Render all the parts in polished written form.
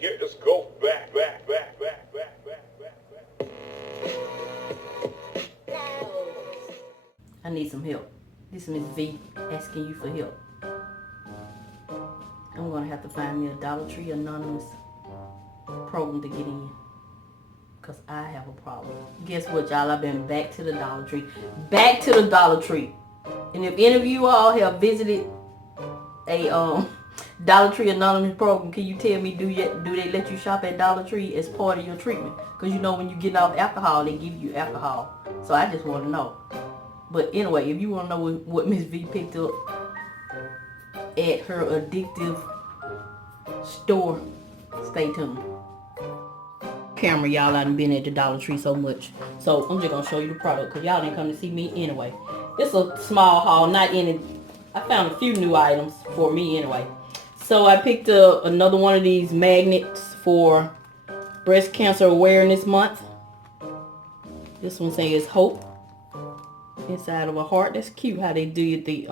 Just go back. I need some help. This is Miss V asking you for help. I'm gonna have to find me a Dollar Tree Anonymous program to get in. Cause I have a problem. Guess what, y'all? I've been back to the Dollar Tree. Back to the Dollar Tree. And if any of you all have visited a Dollar Tree Anonymous program, can you tell me, do they let you shop at Dollar Tree as part of your treatment? Because you know when you get off alcohol, they give you alcohol. So I just want to know. But anyway, if you want to know what Miss V picked up at her addictive store, stay tuned. Camera, y'all, I done been at the Dollar Tree so much. So I'm just going to show you the product because y'all didn't come to see me anyway. It's a small haul, not any. I found a few new items for me anyway. So I picked up another one of these magnets for Breast Cancer Awareness Month. This one says Hope inside of a heart. That's cute how they do the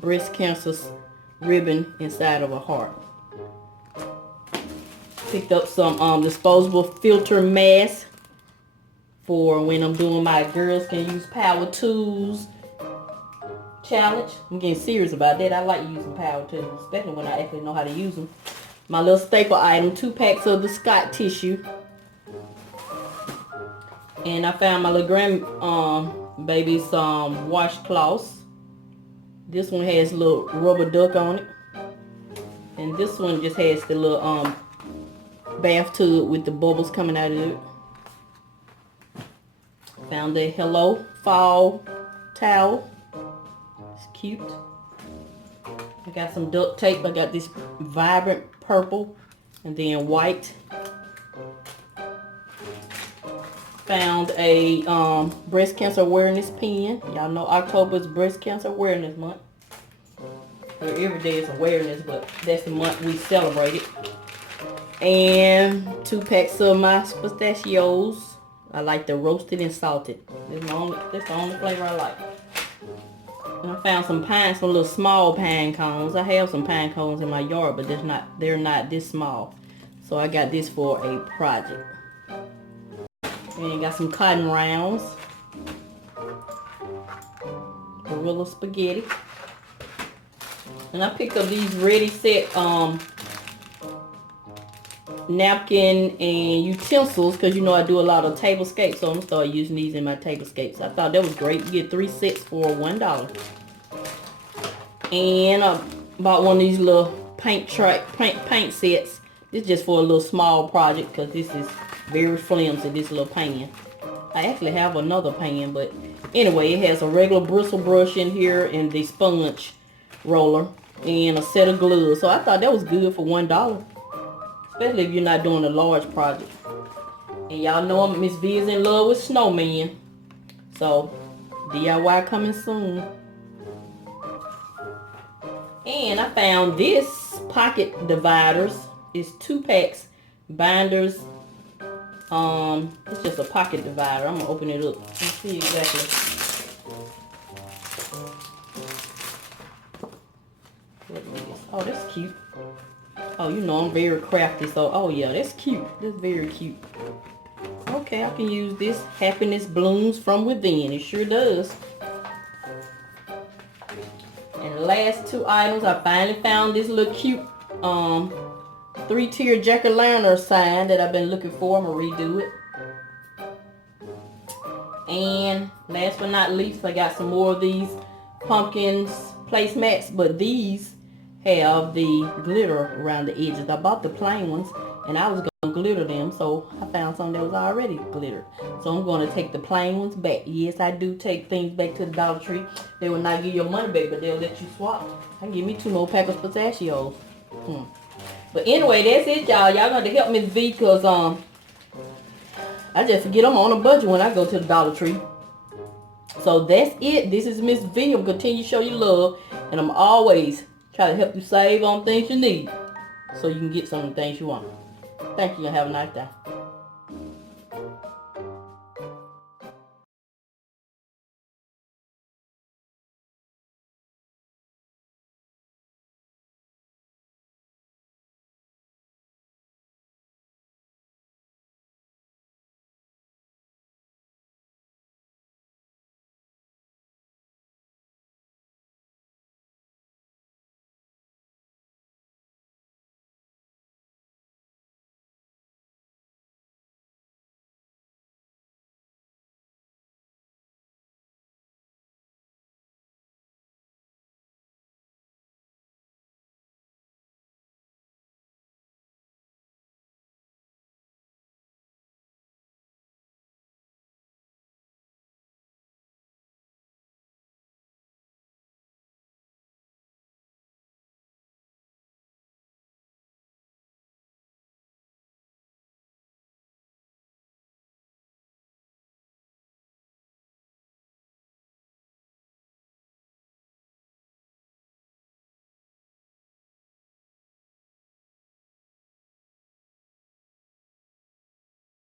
breast cancer ribbon inside of a heart. Picked up some disposable filter masks for when I'm doing my Girls Can Use Power Tools challenge. I'm getting serious about that. I like using power tools, especially when I actually know how to use them. My little staple item, 2 packs of the Scott tissue. And I found my little baby's washcloths. This one has a little rubber duck on it. And this one just has the little bath tub with the bubbles coming out of it. Found a Hello Fall towel. It's cute. I got some duct tape. I got this vibrant purple and then white. Found a breast cancer awareness pen. Y'all know October is Breast Cancer Awareness Month. Every day is awareness, but that's the month we celebrate it. And 2 packs of my pistachios. I like the roasted and salted. That's the only flavor I like. And I found some little small pine cones. I have some pine cones in my yard, but they're not this small. So I got this for a project. And got some cotton rounds. Gorilla spaghetti. And I picked up these ready set napkin and utensils because you know I do a lot of tablescapes, so I'm gonna start using these in my tablescapes. I thought that was great. You get 3 sets for $1. And I bought one of these little paint sets. This is just for a little small project because this is very flimsy, this little pan. I actually have another pan, but anyway, it has a regular bristle brush in here and the sponge roller and a set of gloves. So I thought that was good for $1, especially if you're not doing a large project. And y'all know Miss V is in love with snowmen, so DIY coming soon. And I found this pocket dividers. It's 2 packs binders. It's just a pocket divider. I'm gonna open it up and see exactly. Oh, that's cute. Oh, you know I'm very crafty, so oh yeah, that's cute. That's very cute. Okay, I can use this. Happiness blooms from within. It sure does. And the last 2 items, I finally found this little cute 3-tier jack-o'-lantern sign that I've been looking for. I'm gonna redo it. And last but not least, I got some more of these pumpkins placemats, but these have the glitter around the edges. I bought the plain ones and I was gonna glitter them, so I found some that was already glittered. So I'm gonna take the plain ones back. Yes, I do take things back to the Dollar Tree. They will not give you your money back, but they'll let you swap. I can give me 2 more packs of pistachios. But anyway, that's it, y'all. Y'all gonna help Miss V because I just forget I'm on a budget when I go to the Dollar Tree. So that's it. This is Miss V. I'm gonna continue to show you love, and I'm always try to help you save on things you need so you can get some of the things you want. Thank you and have a nice day.